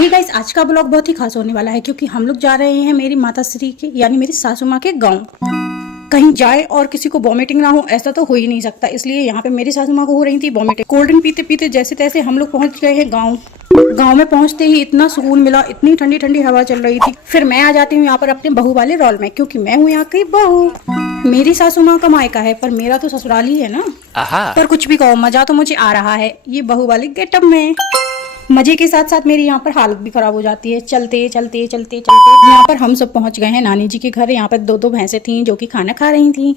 ये गाइस आज का ब्लॉग बहुत ही खास होने वाला है क्योंकि हम लोग जा रहे हैं मेरी माता श्री के यानी मेरी सासू माँ के गांव। कहीं जाए और किसी को वॉमिटिंग ना हो ऐसा तो हो ही नहीं सकता, इसलिए यहाँ पे मेरी सासू माँ को हो रही थी वॉमिटिंग। कोल्ड ड्रिंक पीते पीते जैसे तैसे हम लोग पहुंच गए हैं गाँव। गाँव में पहुंचते ही इतना सुकून मिला, इतनी ठंडी ठंडी हवा चल रही थी। फिर मैं आ जाती हूँ यहाँ पर अपने बहू वाले रोल में क्योंकि मैं हूँ यहाँ की बहू। मेरी सासू माँ का मायका है पर मेरा तो ससुराल ही है ना। पर कुछ भी कहो, मजा तो मुझे आ रहा है ये बहू वाले गेटअप में। मजे के साथ साथ मेरी यहाँ पर हालत भी खराब हो जाती है चलते चलते चलते चलते। यहाँ पर हम सब पहुंच गए हैं नानी जी के घर। यहाँ पर दो भैंसें थीं जो कि खाना खा रही थीं।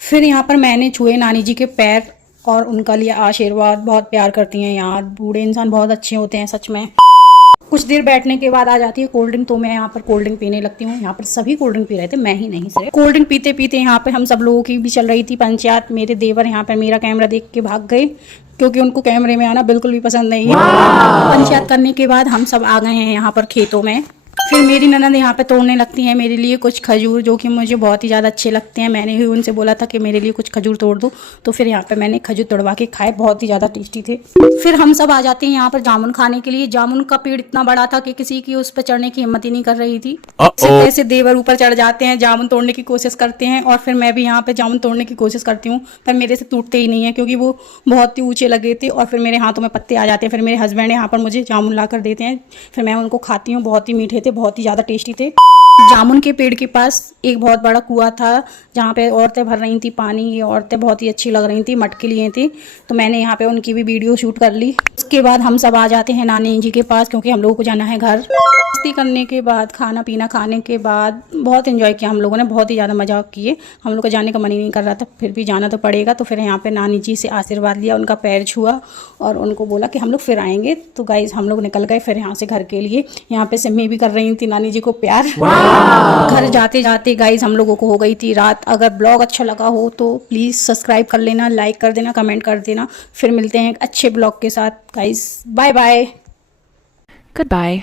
फिर यहाँ पर मैंने छुए नानी जी के पैर और उनका लिया आशीर्वाद। बहुत प्यार करती हैं यार, बूढ़े इंसान बहुत अच्छे होते हैं सच में। कुछ देर बैठने के बाद आ जाती है कोल्ड ड्रिंक, तो मैं यहाँ पर कोल्ड ड्रिंक पीने लगती हूँ। यहाँ पर सभी कोल्ड ड्रिंक पी रहे थे, मैं ही नहीं। सिर्फ कोल्ड ड्रिंक पीते पीते यहाँ पे हम सब लोगों की भी चल रही थी पंचायत। मेरे देवर यहाँ पर मेरा कैमरा देख के भाग गए क्योंकि उनको कैमरे में आना बिल्कुल भी पसंद नहीं है। पंचायत करने के बाद हम सब आ गए हैं यहाँ पर खेतों में। फिर मेरी ननद यहाँ पे तोड़ने लगती हैं मेरे लिए कुछ खजूर जो कि मुझे बहुत ही ज़्यादा अच्छे लगते हैं। मैंने ही उनसे बोला था कि मेरे लिए कुछ खजूर तोड़ दो, तो फिर यहाँ पे मैंने खजूर तोड़वा के खाए, बहुत ही ज़्यादा टेस्टी थे। फिर हम सब आ जाते हैं यहाँ पर जामुन खाने के लिए। जामुन का पेड़ इतना बड़ा था कि किसी की उस पर चढ़ने की हिम्मत ही नहीं कर रही थी। ऐसे देवर ऊपर चढ़ जाते हैं, जामुन तोड़ने की कोशिश करते हैं और फिर मैं भी यहाँ पे जामुन तोड़ने की कोशिश करती हूँ, पर मेरे से टूटते ही नहीं है क्योंकि वो बहुत ही ऊंचे लगे थे और फिर मेरे हाथों में पत्ते आ जाते हैं। फिर मेरे हस्बैंड यहाँ पर मुझे जामुन ला कर देते हैं, फिर मैं उनको खाती हूँ। बहुत ही मीठे थे, बहुत ही ज़्यादा टेस्टी थे। जामुन के पेड़ के पास एक बहुत बड़ा कुआं था जहाँ पे औरतें भर रही थी पानी। ये औरतें बहुत ही अच्छी लग रही थी, मटके लिए थी, तो मैंने यहाँ पे उनकी भी वीडियो शूट कर ली। उसके बाद हम सब आ जाते हैं नानी जी के पास क्योंकि हम लोगों को जाना है घर। मस्ती करने के बाद, खाना पीना खाने के बाद बहुत एंजॉय किया हम लोगों ने, बहुत ही ज़्यादा मजा किए। हम लोग को जाने का मन ही नहीं कर रहा था, फिर भी जाना तो पड़ेगा। तो फिर यहाँ पे नानी जी से आशीर्वाद लिया, उनका पैर छुआ और उनको बोला कि हम लोग फिर आएंगे। तो गाइज हम लोग निकल गए फिर यहाँ से घर के लिए। यहाँ पे सिम्मी भी कर रही थी नानी जी को प्यार। घर जाते जाते गाइज हम लोगों को हो गई थी रात। अगर ब्लॉग अच्छा लगा हो तो प्लीज़ सब्सक्राइब कर लेना, लाइक कर देना, कमेंट कर देना। फिर मिलते हैं एक अच्छे ब्लॉग के साथ गाइज। Bye bye. Goodbye.